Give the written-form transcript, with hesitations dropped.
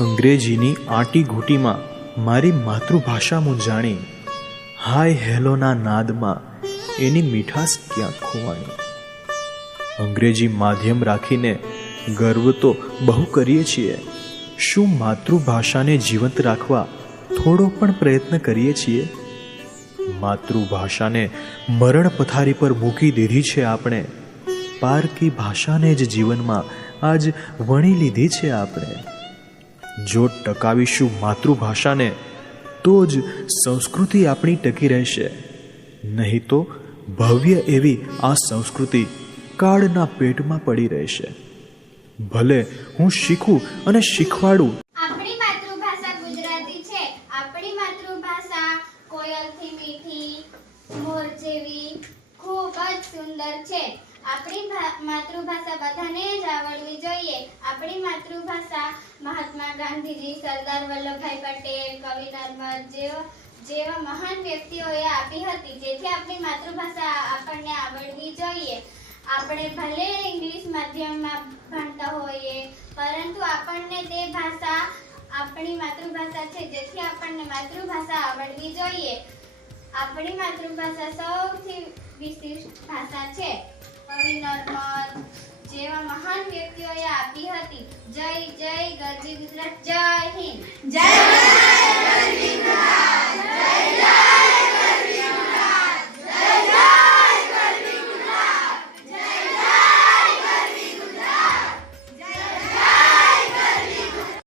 અંગ્રેજીની આંટી ઘૂંટીમાં મારી માતૃભાષા મૂંઝાણી, હાય હેલોના નાદમાં એની મીઠાશ ક્યાં ખોવાણી. અંગ્રેજી માધ્યમ રાખીને ગર્વ તો બહુ કરીએ છીએ, શું માતૃભાષાને જીવંત રાખવા થોડો પણ પ્રયત્ન કરીએ છીએ? માતૃભાષાને મરણ પથારી પર મૂકી દીધી છે આપણે, પારકી ભાષાને જ જીવનમાં આજ વણી લીધી છે આપણે. જો ટકાવીશું માતૃભાષાને તો જ સંસ્કૃતિ આપણી ટકી રહેશે, નહીં તો ભવ્ય એવી આ સંસ્કૃતિ કાળના પેટમાં પડી રહેશે. ભલે હું શીખું અને શીખવાડું. આપણી માતૃભાષા ગુજરાતી છે. આપણી માતૃભાષા કોયલથી મીઠી, મોર જેવી ખૂબ જ સુંદર છે. આપણી માતૃભાષા બધાને જ આવડવી જોઈએ. આપણી માતૃભાષા મહાત્મા ગાંધીજી, સરદાર વલ્લભભાઈ પટેલ, કવિ નર્મદ જેવા મહાન વ્યક્તિઓએ આપી હતી. જેથી આપણી માતૃભાષા આપણને આવડવી જોઈએ. આપણે ભલે ઇંગ્લિશ માધ્યમમાં ભણતા હોઈએ, પરંતુ આપણને તે ભાષા આપણી માતૃભાષા છે, જેથી આપણને માતૃભાષા આવડવી જોઈએ. આપણી માતૃભાષા સૌથી વિશિષ્ટ ભાષા છે. કવિ નર્મદ જેવા મહાન વ્યક્તિઓએ આપી હતી. જય જય ગરવી ગુજરાત, જય હિન્દ. જય ગરવી ગુજરાત.